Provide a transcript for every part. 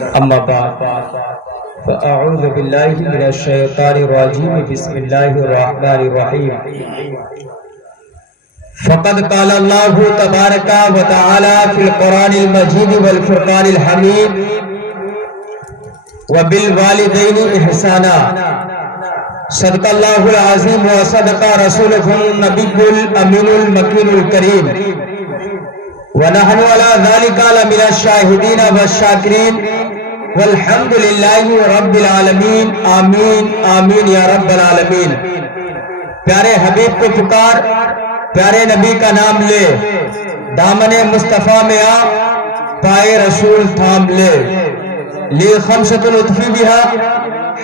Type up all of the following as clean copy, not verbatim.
اما بعد فاعوذ باللہ من الشیطان الرجیم بسم اللہ الرحمن الرحیم فقد قال اللہ تبارک و تعالی فی القرآن المجید والفرقان الحمید وبالوالدین احسانا صدق اللہ العظیم و صدق رسولہ النبی الامین المکین الکریم ونحن على ذلك لمن الشاہدین والشاکرین والحمد للہ رب العالمین آمین آمین یا رب العالمین۔ پیارے حبیب کو پکار، پیارے نبی کا نام لے، دامن مصطفیٰ میں آ، پائے رسول تھام لے۔ لی خمسۃ لطفی بہا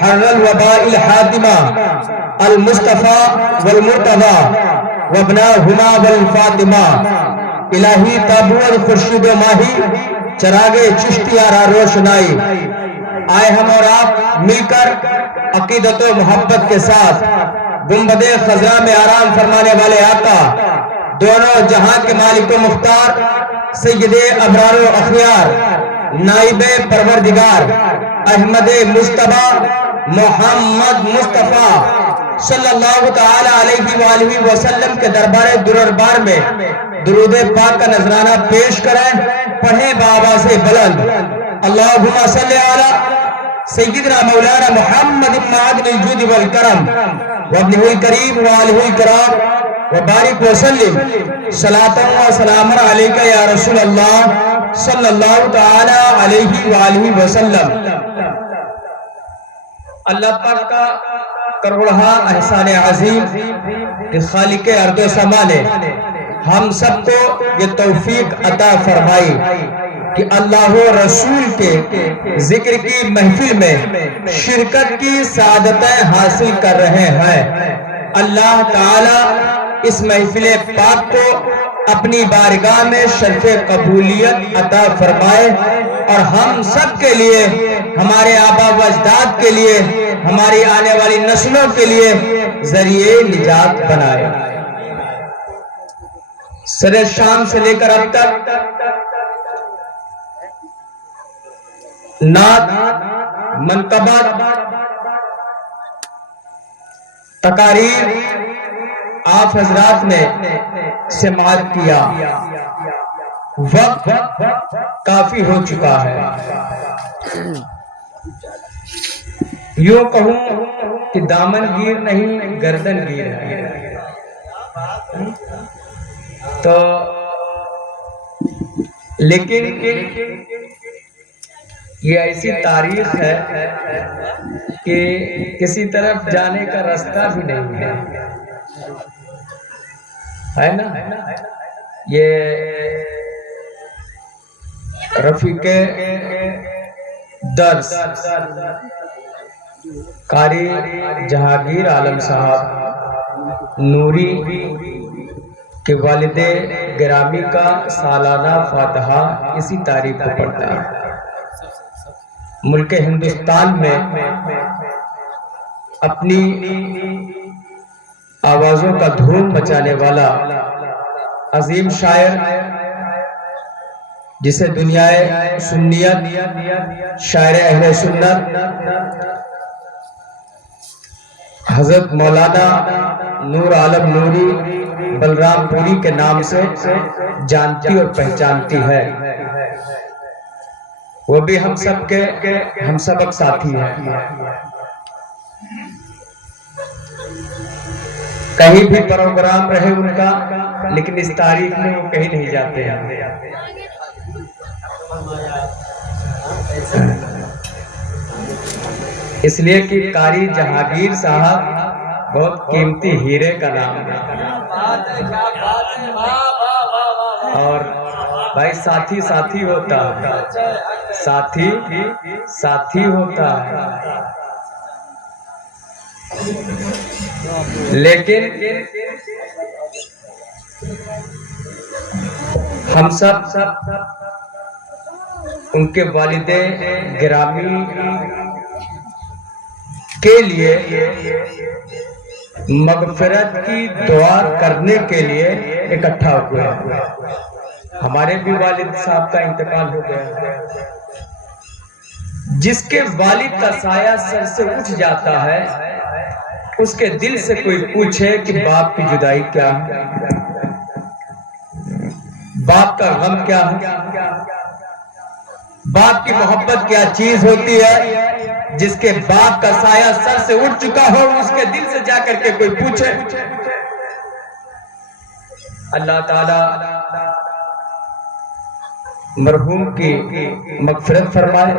حر الوباء الحاتمہ المصطفیٰ والمرتضیٰ وابناہما والفاطمہ۔ الہی تابور خورشید و ماہی چراغ چشتی آرا روشنائی، آئے ہم اور آپ مل کر عقیدت و محبت کے ساتھ گنبد خضرا میں آرام فرمانے والے آقا، دونوں جہاں کے مالک و مختار، سید ابرار و اخیار، نائب پروردگار احمد مصطفیٰ محمد مصطفیٰ صلی اللہ تعالی علیہ وآلہ وسلم کے دربار دربار میں درود پاک کا نذرانہ پیش کریں۔ پڑھیں بآواز بلند، اللہم صلی علی سیدنا مولانا محمد معدن الجود والکرم وابنہ الکریم وآلہ الکرام وبارک وسلم صلاۃ و سلام علیکہ یا رسول اللہ صلی اللہ تعالی علیہ وآلہ وسلم۔ اللہ پاک کا کروڑہا احسان عظیم کہ خالق ارض و سما نے ہم سب کو یہ توفیق عطا فرمائی کہ اللہ و رسول کے ذکر کی محفل میں شرکت کی سعادتیں حاصل کر رہے ہیں۔ اللہ تعالی اس محفل پاک کو اپنی بارگاہ میں شرف قبولیت عطا فرمائے اور ہم سب کے لیے، ہمارے آبا و اجداد کے لیے، ہماری آنے والی نسلوں کے لیے ذریعے نجات بنائے۔ سر شام سے لے کر اب تک نعت، منقبت، تقاریر آپ حضرات نے سماعت کیا، وقت کافی ہو چکا ہے۔ یوں کہوں کہ دامن گیر نہیں گردن گیر ہے۔ تو لیکن یہ ایسی تاریخ ہے کہ کسی طرف جانے کا راستہ بھی نہیں ہے نا۔ یہ رفیق درس قاری جہانگیر عالم صاحب نوری کہ والد گرامی کا سالانہ فاتحہ اسی تاریخ کو پڑھتا ہے۔ ملک ہندوستان میں اپنی آوازوں کا دھوم مچانے والا عظیم شاعر، جسے دنیا سنیت، شاعر اہل سنت حضرت مولانا نور عالم نوری بلرام پوری کے نام سے جانتی اور پہچانتی ہے، وہ بھی ہم سب کے ہم سبق ساتھی ہیں۔ کہیں بھی پروگرام رہے ان کا، لیکن اس تاریخ میں وہ کہیں نہیں جاتے ہیں، اس لیے کہ قاری جہانگیر صاحب بہت قیمتی ہیرے کا نام ہے۔ اور بھائی ساتھی ساتھی ہوتا ہے، ساتھی ساتھی ہوتا ہے، لیکن ہم سب ان کے والد گرامی کے لیے مغفرت کی دعا کرنے کے لیے اکٹھا ہوئے ہیں۔ ہمارے بھی والد صاحب کا انتقال ہو گیا، جس کے والد کا سایہ سر سے اٹھ جاتا ہے اس کے دل سے کوئی پوچھے کہ باپ کی جدائی کیا ہے، باپ کا غم کیا ہے، باپ کی محبت کیا چیز ہوتی ہے، جس کے باپ کا سایہ سر سے اٹھ چکا ہو اس کے دل سے جا کر کے کوئی پوچھے۔ اللہ تعالی مرحوم کی مغفرت فرمائے،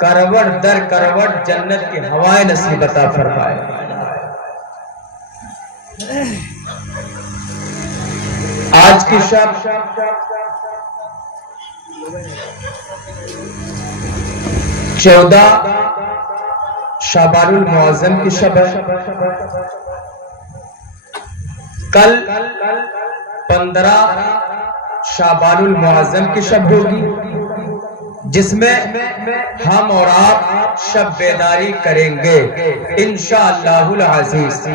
کروٹ در کروٹ جنت کی ہوائیں نصیب عطا فرمائے۔ آج کی شب چودہ شعبان المعظم کی شب ہے، کل 15 شعبان المعظم کی شب ہوگی، جس میں ہم اور آپ شب بیداری کریں گے انشاءاللہ العزیز۔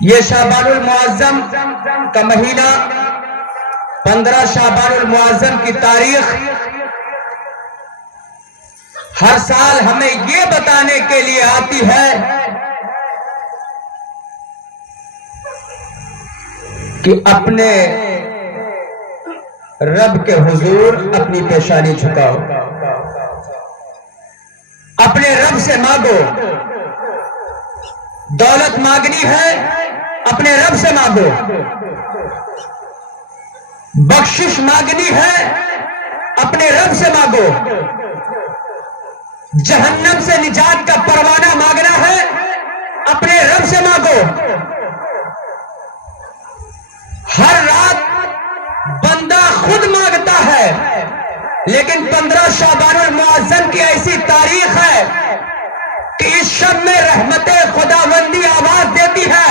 یہ شعبان المعظم کا مہینہ 15 شعبان المعظم کی تاریخ ہر سال ہمیں یہ بتانے کے لیے آتی ہے کہ اپنے رب کے حضور اپنی پیشانی جھکاؤ، اپنے رب سے مانگو، دولت مانگنی ہے اپنے رب سے مانگو، بخشش مانگنی ہے اپنے رب سے مانگو، جہنم سے نجات کا پروانہ مانگنا ہے اپنے رب سے مانگو۔ ہر رات بندہ خود مانگتا ہے، لیکن 15 شعبان المعظم کی ایسی تاریخ ہے کہ اس شب میں رحمت خداوندی آواز دیتی ہے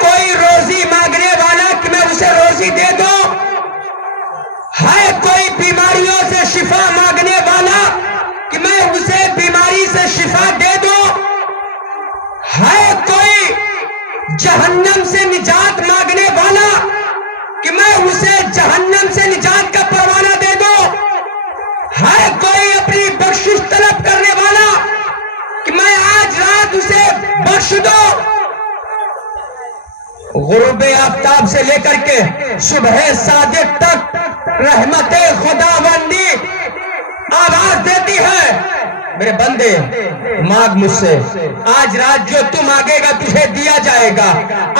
کوئی روزی مانگنے والا کہ میں اسے روزی دے دوں، ہے کوئی بیماریوں سے شفا مانگنے والا کہ میں اسے بیماری سے شفا دے دوں، ہے کوئی جہنم سے نجات مانگنے والا کہ میں اسے جہنم سے نجات کا پروانہ دے دوں، ہے کوئی اپنی بخشش طلب کرنے والا کہ میں آج رات اسے بخش دوں۔ غروب آفتاب سے لے کر کے صبح صادق تک رحمت خداوندی آواز دیتی ہے میرے بندے مانگ مجھ سے، آج رات جو تو مانگے گا تجھے دیا جائے گا،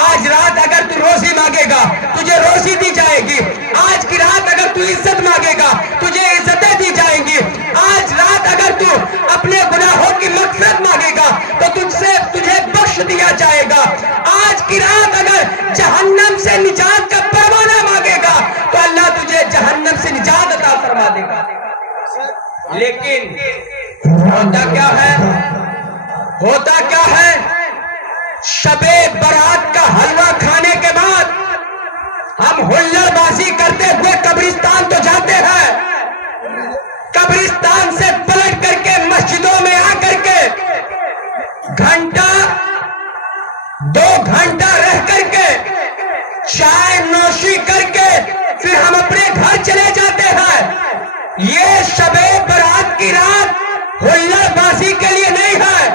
آج رات اگر تو روزی مانگے گا تجھے روزی دی جائے گی، آج کی رات اگر تو عزت مانگے گا تجھے عزتیں دی جائیں گی، آج رات اگر تو اپنے گناہوں کی مغفرت مانگے گا تو تجھے بخش دیا جائے گا، آج کی رات اگر جہنم سے نجات کا پروانہ مانگے گا تو اللہ تجھے جہنم سے نجات عطا فرما دے گا۔ لیکن ہوتا کیا ہے شب برات کا حلوہ کھانے کے بعد ہم ہلڑ بازی کرتے ہوئے قبرستان تو جاتے ہیں، قبرستان سے پلٹ کر کے مسجدوں میں آ کر کے گھنٹہ 2 گھنٹہ رہ کر کے چائے نوشی کر کے پھر ہم اپنے گھر چلے جاتے ہیں۔ یہ شب برات کی رات ہلڑ بازی کے لیے نہیں ہے،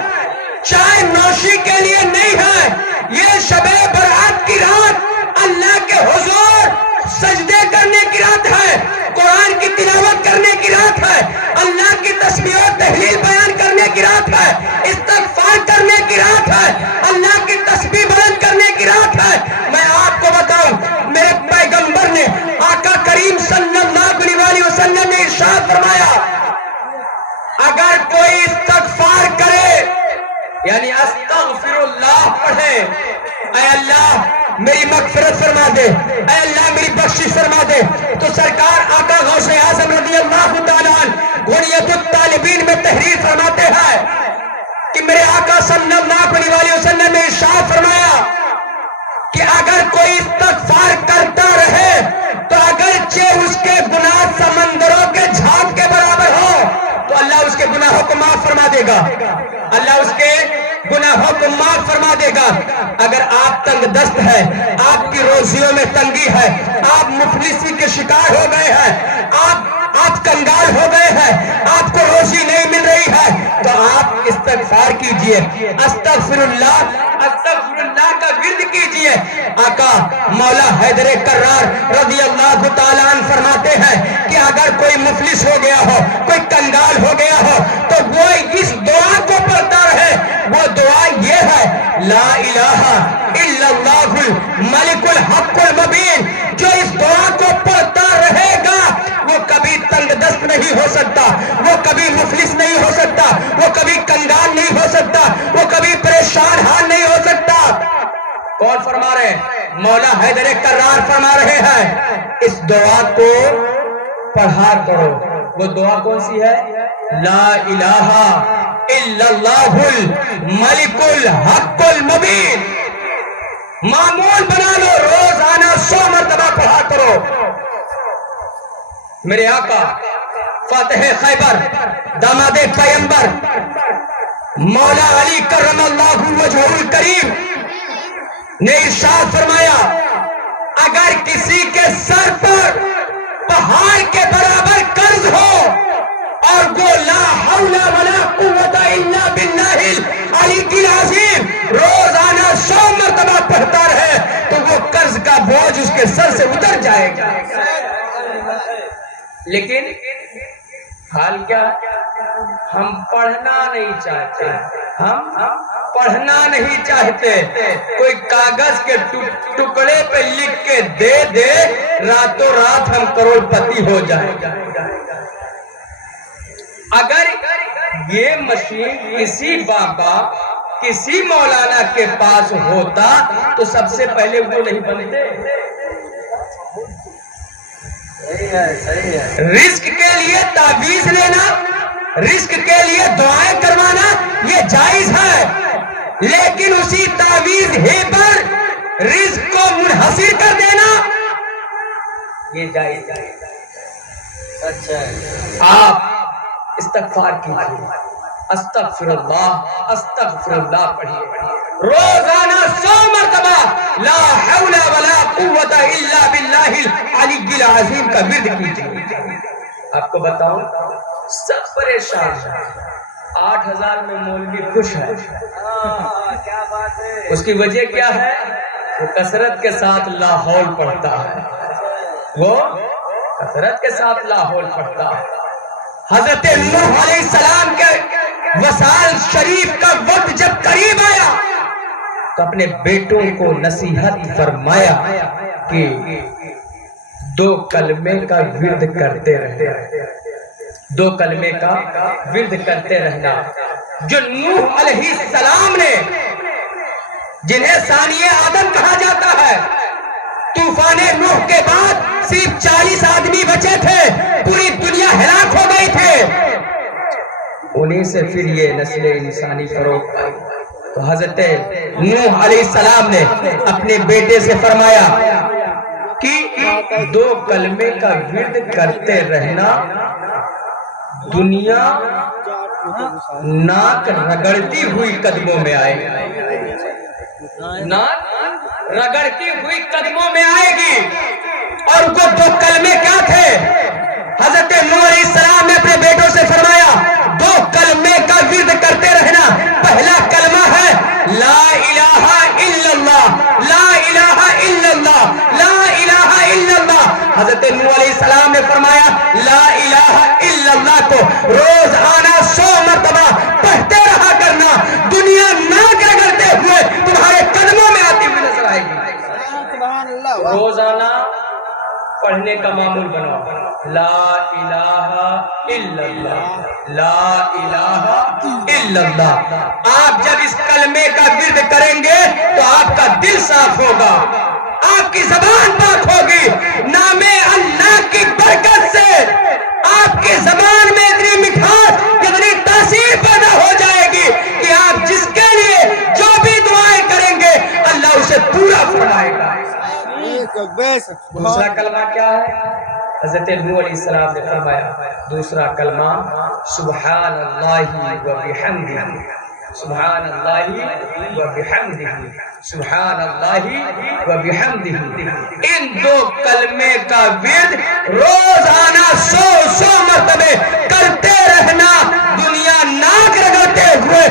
چائے نوشی کے لیے نہیں ہے، یہ شب برات کی رات اللہ کے حضور سجدے کرنے کی رات ہے، قرآن کی تلاوت کرنے کی رات ہے، اللہ کی تسبیح و تحلیل بیان کرنے کی رات ہے، استغفار کرنے کی رات ہے، اللہ کی تسبیح بیان کرنے کی رات ہے۔ میں آپ کو بتاؤں میرے پیغمبر نے آقا کریم صلی اللہ علیہ وسلم نے ارشاد فرمایا اگر کوئی استغفار کرے یعنی استغفر اللہ پڑھے، اے اللہ میری مغفرت فرما دے، اے اللہ میری بخشش فرما دے، تو سرکار آقا غوث اعظم رضی اللہ تعالیٰ عنہ غنیت الطالبین میں تحریر فرماتے ہیں کہ میرے آقا صلی اللہ علیہ وسلم نے ارشاد فرمایا کہ اگر کوئی استغفار کرتا رہے تو اگرچہ اس کے گناہ سمندروں کے جھاگ کے برابر ہو تو اللہ اس کے گناہوں کو معاف فرما دے گا، اللہ اس کے گناہوں کو معاف فرما دے گا۔ اگر آپ تنگ دست ہے، آپ کی روزیوں میں تنگی ہے، آپ مفلسی کے شکار ہو گئے ہیں، آپ کا آپ استغفار کیجئے، استغفر اللہ کا ورد کیجئے۔ آقا مولا حیدر کرار رضی اللہ تعالیٰ عنہ فرماتے ہیں کہ اگر کوئی مفلس ہو گیا ہو، کوئی کنگال ہو گیا ہو، تو وہ اس دعا کو پڑھتا رہے۔ وہ دعا یہ ہے، لا الہ الا اللہ الملک الحق المبین۔ جو اس دعا کو پڑھتا رہے گا وہ کبھی تنگ دست نہیں ہو سکتا، وہ کبھی مفلس نہیں ہو سکتا، وہ کبھی کنگال نہیں ہو سکتا، وہ کبھی پریشان حال نہیں ہو سکتا۔ کون فرما رہے ہیں؟ مولا حیدر کرار فرما رہے ہیں اس دعا کو پڑھا کرو۔ وہ دعا کون سی ہے؟ لا الہ الا اللہ الملک الحق المبین۔ معمول بنا لو، روزانہ 100 مرتبہ پڑھا کرو۔ میرے آقا فاتح خیبر داماد پیغمبر مولا علی کرم اللہ وجہہ الکریم نے ارشاد فرمایا، اگر کسی کے سر پر پہاڑ کے برابر قرض ہو اور وہ لا حول ولا قوت الا باللہ العلی العظیم روزانہ 100 مرتبہ پڑھتا رہے تو وہ قرض کا بوجھ اس کے سر سے اتر جائے گا۔ لیکن حال کیا؟ ہم پڑھنا نہیں چاہتے، ہم پڑھنا نہیں چاہتے۔ کوئی کاغذ کے ٹکڑے پہ لکھ کے دے دے، راتوں رات ہم کروڑ پتی ہو جائیں۔ اگر یہ مشین کسی بابا کسی مولانا کے پاس ہوتا تو سب سے پہلے وہ نہیں بنتے۔ رزق کے لیے تعویذ لینا، رزق کے لیے دعائیں کروانا یہ جائز ہے، لیکن اسی تعویذ ہی پر رزق کو منحصر کر دینا یہ جائز ہے۔ آپ استغفار کیجئے، استغفر اللہ پڑھیے، روزانہ 100 مرتبہ لا حول ولا قوت الا باللہ العلی العظیم کا ورد کیجئے۔ آپ کو بتاؤں سب پریشان ہیں، 8000 میں مولوی خوش ہے۔ اس کی وجہ کیا ہے؟ وہ کثرت کے ساتھ لاحول پڑھتا ہے، وہ کثرت کے ساتھ لاحول پڑھتا ہے۔ حضرت نوح علیہ السلام کے وصال شریف کا وقت جب قریب آیا تو اپنے بیٹوں کو نصیحت فرمایا کہ 2 کلمے کا ورد کرتے رہنا، 2 کلمے کا ورد کرتے رہنا۔ جو نوح علیہ السلام نے، جنہیں ثانی آدم کہا جاتا ہے، طوفان نوح کے بعد صرف 40 آدمی بچے تھے، پوری دنیا ہلاک ہو گئی تھے، انہیں سے پھر یہ نسل انسانی فروغ پائی۔ تو حضرت نوح علیہ السلام نے اپنے بیٹے سے فرمایا کہ 2 کلمے کا ورد کرتے رہنا، دنیا ناک رگڑتی ہوئی قدموں میں آئے گی، ناک رگڑتی ہوئی قدموں میں آئے گی۔ اور وہ 2 کلمے کیا تھے؟ حضرت نوح علیہ السلام نے اپنے بیٹوں سے فرمایا 2 کلمے کا ورد کرتے رہنا۔ پہلا کلمہ ہے لا الہ الا اللہ، لا الہ الا اللہ، لا الہ الا اللہ۔ حضرت نوح علیہ السلام نے فرمایا لا الہ الا اللہ کو روزانہ 100 مرتبہ پڑھتے رہا کرنا، دنیا ناک رگڑتے ہوئے تمہارے قدموں میں آتی ہوئی نظر آئے گی۔ روزانہ پڑھنے کا معمول بناؤ، لا الہ الا اللہ، لا الہ الا اللہ۔ آپ جب اس کلمے کا ورد کریں گے تو آپ کا دل صاف ہوگا، آپ کی زبان پاک ہوگی، نام اللہ کی برکت سے آپ کی زبان میں اتنی مٹھاس، اتنی تاثیر پیدا ہو جائے گی کہ آپ جس کے لیے جو بھی دعائیں کریں گے اللہ اسے پورا فرمائے گا۔ دوسرا کلمہ کیا ہے؟ حضرت نوح علیہ السلام نے فرمایا دوسرا کلمہ سبحان اللہ و بحمدہ، سبحان اللہ و بحمدہ، سبحان اللہ و بحمدہ۔ ان 2 کلمے کا ورد روزانہ 100 مرتبے کرتے رہنا، دنیا ناک رگڑتے ہوئے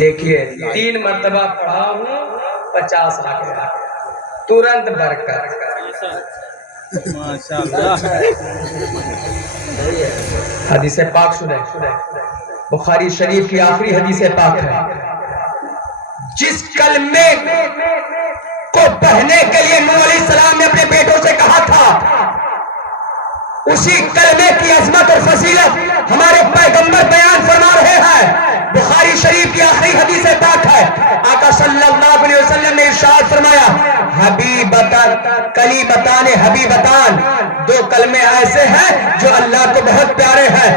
دیکھیے 3 مرتبہ پڑھا ہوں 50 رکعت ترنت برکت. حدیث پاک سنیں، بخاری شریف کی آخری حدیث پاک ہے. جس کلمے کو پڑھنے کے لیے نوح علیہ السلام نے اپنے بیٹوں سے کہا تھا، اسی کلمے کی عظمت اور فضیلت ہمارے پیغمبر بیان فرما رہے ہیں. بخاری شریف کی آخری حدیث پاک ہے. آقا صلی اللہ علیہ وسلم نے ارشاد فرمایا، حبیبتان کلیمتان حبیبتان، 2 کلمے ایسے ہیں جو اللہ کو بہت پیارے ہیں.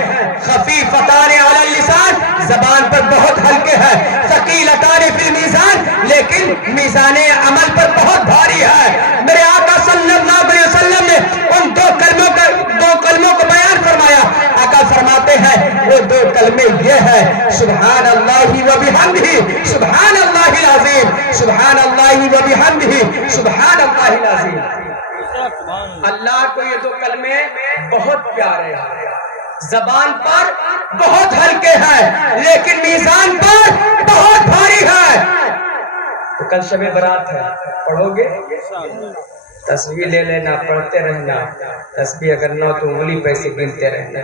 خفیفتان علی اللسان، زبان پر بہت ہلکے ہیں. ثقیلتان فی المیزان، لیکن میزان عمل پر بہت بھاری ہے. میرے آقا صلی اللہ علیہ وسلم نے ان 2 کلموں کو بیان فرمایا. آقا فرماتے ہیں وہ 2 کلمے یہ ہیں، سبحان اللہ و بحمدہ، سبحان اللہ العظیم، سبحان اللہ و بحمدہ، سبحان اللہ العظیم. اللہ کو یہ 2 کلمے بہت پیارے ہیں، زبان پر بہت ہلکے ہیں لیکن میزان پر بہت بھاری ہے. تو کل شب برات ہے، پڑھو گے؟ تسبیح لے لینا، پڑھتے رہنا. تسبیح اگر نہ تو انگلی پہ سے گنتے رہنا.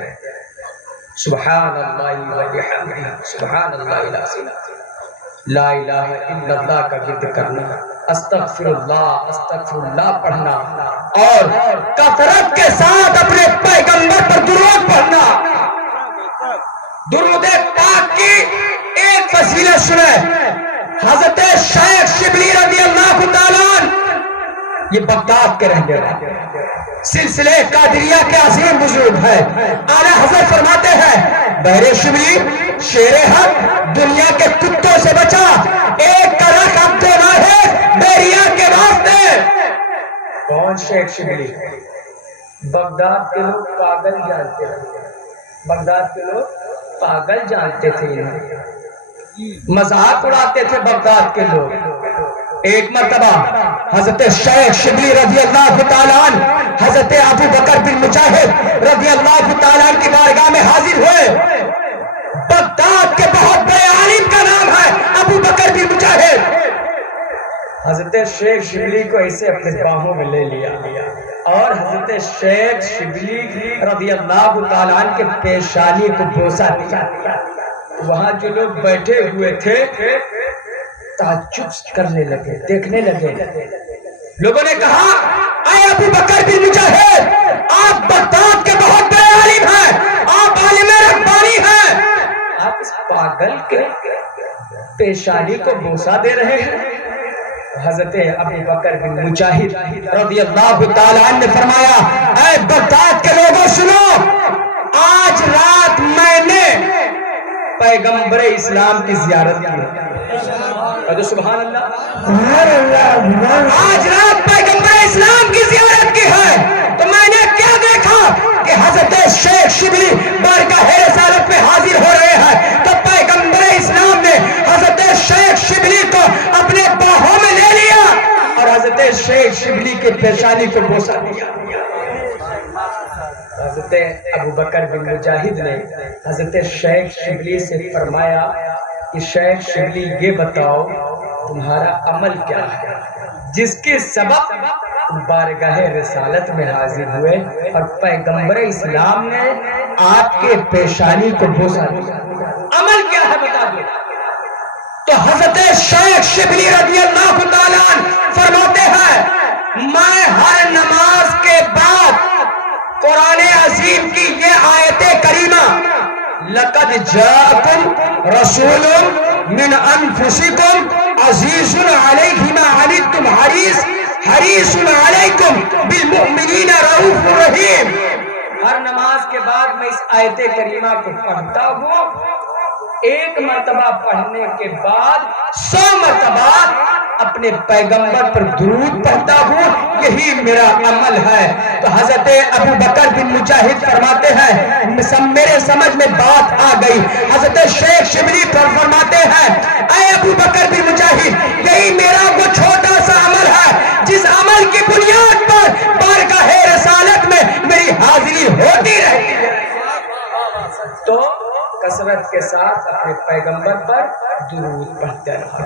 سبحان اللہ و بحمدہ، سبحان اللہ العظیم، لا الہ الا اللہ کا ذکر کرنا، استغفر اللہ پڑھنا، اور کثرت کے ساتھ اپنے پیغمبر پر درود پڑھنا. درود پاک کی ایک فضیلت سنیں. حضرت شیخ شبلی رضی اللہ تعالیٰ عنہ، یہ بغداد کے رہنے والے، سلسلے قادریہ کے عظیم بزرگ ہیں. اعلیٰ حضرت فرماتے ہیں، بحر شبلی شیر حق دنیا کے کتوں سے بچا، ایک کرخ عبد واحد بیریا کے واسطے. کون شیخ شبلی؟ بغداد کے لوگ پاگل جانتے تھے، بغداد کے لوگ پاگل جانتے تھے، مذاق اڑاتے تھے بغداد کے لوگ. ایک مرتبہ حضرت شیخ شبلی رضی اللہ تعالیٰ عنہ حضرت ابو بکر بن مجاہد رضی اللہ تعالیٰ عنہ کی بارگاہ میں حاضر ہوئے. بغداد کے بہت بڑے عالم کا نام ہے ابو بکر بن مجاہد. حضرت شیخ شبلی کو ایسے اپنے باہوں میں لے لیا اور حضرت شیخ شبلی رضی اللہ تعالیٰ عنہ کے پیشانی کو بوسہ دیا. وہاں جو لوگ بیٹھے ہوئے تھے تعجب کرنے لگے، دیکھنے لگے. لوگوں نے کہا، اے ابو بکر بن مجاہد، آپ بغداد کے بہت بڑے عالم ہیں، آپ عالم ربانی ہیں، آپ اس پاگل کے پیشانی کو بوسہ دے رہے ہیں. حضرت ابو بکر بن مجاہد رضی اللہ تعالیٰ عنہ نے فرمایا، اے بغداد کے لوگوں سنو، آج رات میں نے پیغمبر اسلام کی زیارت کی. سبحان اللہ، آج رات پیغمبر اسلام کی زیارت کی ہے. تو میں نے کیا دیکھا کہ حضرت شیخ شبلی بارگاہ رسالت میں حاضر ہو رہے ہیں. تو پیغمبر اسلام نے حضرت شیخ شبلی کو اپنے باہوں میں لے لیا اور حضرت شیخ شبلی کے پیشانی کو بوسہ دیا. حضرت ابو بکر بن مجاہد نے حضرت شیخ شبلی سے فرمایا کہ شیخ شبلی یہ بتاؤ تمہارا عمل کیا ہے جس کے سبب تم بارگاہ رسالت میں حاضر ہوئے اور پیغمبر اسلام نے آپ کے پیشانی کو بوسہ دیا. عمل کیا ہے بتا دو. تو حضرت شیخ شبلی رضی اللہ تعالیٰ عنہ فرماتے ہیں، میں ہر نماز کے بعد قرآن عظیم کی یہ آیت کریمہ لقد جاءکم رسول من انفسکم عزیز علیہ ما عنتم حریص علیکم بالمؤمنین رؤوف رحیم. ہر نماز کے بعد میں اس آیت کریمہ کو پڑھتا ہوں. ایک مرتبہ پڑھنے کے بعد 100 مرتبہ اپنے پیغمبر پر درود پڑھتا ہوں، یہی میرا عمل ہے. تو حضرت ابو بکر بن مجاہد فرماتے ہیں، میرے سمجھ میں بات آ گئی. حضرت شیخ شبلی پر فرماتے ہیں، اے ابو بکر بن مجاہد، یہی میرا وہ چھوٹا سا عمل ہے جس عمل کی بنیاد پر بارگاہ رسالت میں میری حاضری ہوتی رہتی ہے. تو کثرت کے ساتھ اپنے پیغمبر پر درود پڑھتے رہا۔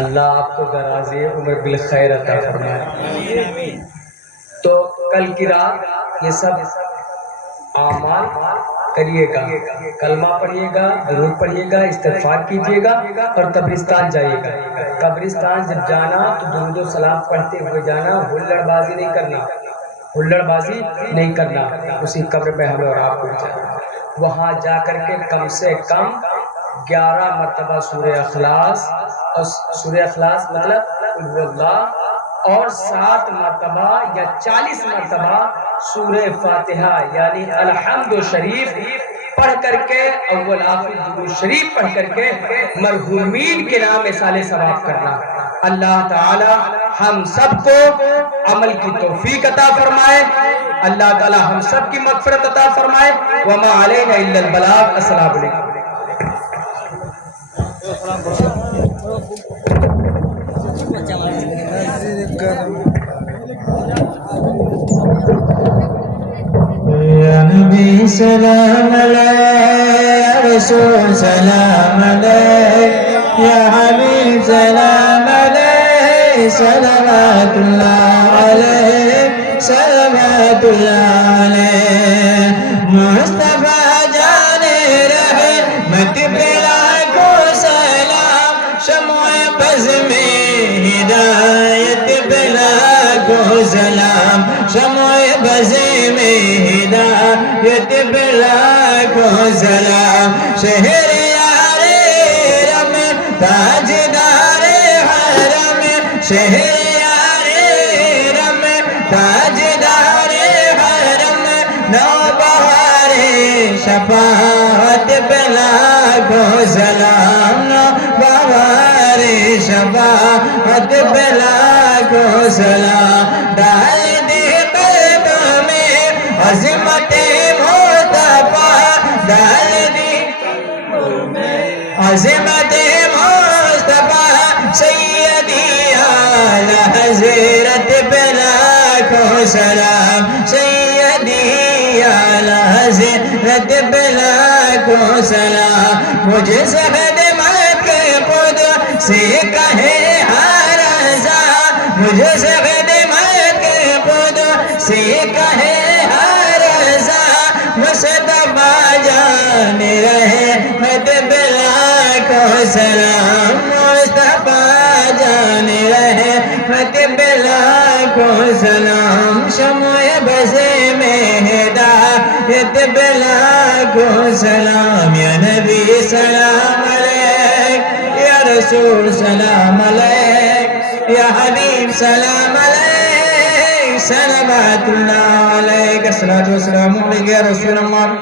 اللہ آپ کو دراز عمر بالخیر عطا فرمائے۔ تو کل کی رات یہ سب اعمال کریے گا، کلمہ پڑھیے گا، درود پڑھیے گا، استغفار کیجیے گا اور قبرستان جائیے گا۔ قبرستان جب جانا تو درود و سلام پڑھتے ہوئے جانا، ہلڑ بازی نہیں کرنا، ہلڑ بازی نہیں کرنا، اسی قبر میں ہمیں اور آپ کو جانا۔ وہاں جا کر کے کم سے کم 11 مرتبہ سورہ اخلاص، اور سورہ اخلاص مطلب قل هو اللہ، اور 7 مرتبہ یا 40 مرتبہ سورہ فاتحہ یعنی الحمد شریف پڑھ کر کے، اول آخر درود شریف پڑھ کر کے مرحومین کے نام اصالہ ثواب کرنا۔ اللہ تعالی ہم سب کو عمل کی توفیق عطا فرمائے، اللہ تعالی ہم سب کی مغفرت عطا فرمائے۔ وما علینا الا البلاغ۔ السلام علیکم۔ یا نبی سلام علیہ، یا رسول سلام علیہ، یا حبیب سلام علیہ، صلوات اللہ علیہ، صلوات اللہ علیہ۔ مصطفیٰ جان رحمت بلا کو سلام، شمع بز میں ہدایت بلا کو سلام، شمع بز میں ہدایت بلا کو سلام۔ شہر یار رم تاجدار حرم، شہر یار رم تاجدار حرم، نوبہار شفاعت بلا کو سلام، نوبہار شفاعت بلا کو سلام۔ ڈال دے قدم میں عظمت مصطفیٰ، ڈال دی عظمت مصطفیٰ، سیدی اعلی حضرت بلا کو سلام، سیدی اعلی حضرت بلا کو سلام۔ مجھے سے خدمت خود سے کہے ہر رضا، مجھے سے خدمت خود سے کہے ہر رضا، مصطفیٰ جان رحمت بلا کو سلام، مصطفیٰ جان رحمت بلا کو سلام۔ شمع بز میں ہدایت بلا کو سلام۔ یا نبی سلام علیک، یا رسول سلام علیک، یا حبیب سلام علیک، صلوات اللہ علیک، الصلاۃ والسلام علیک یا رسول اللہ۔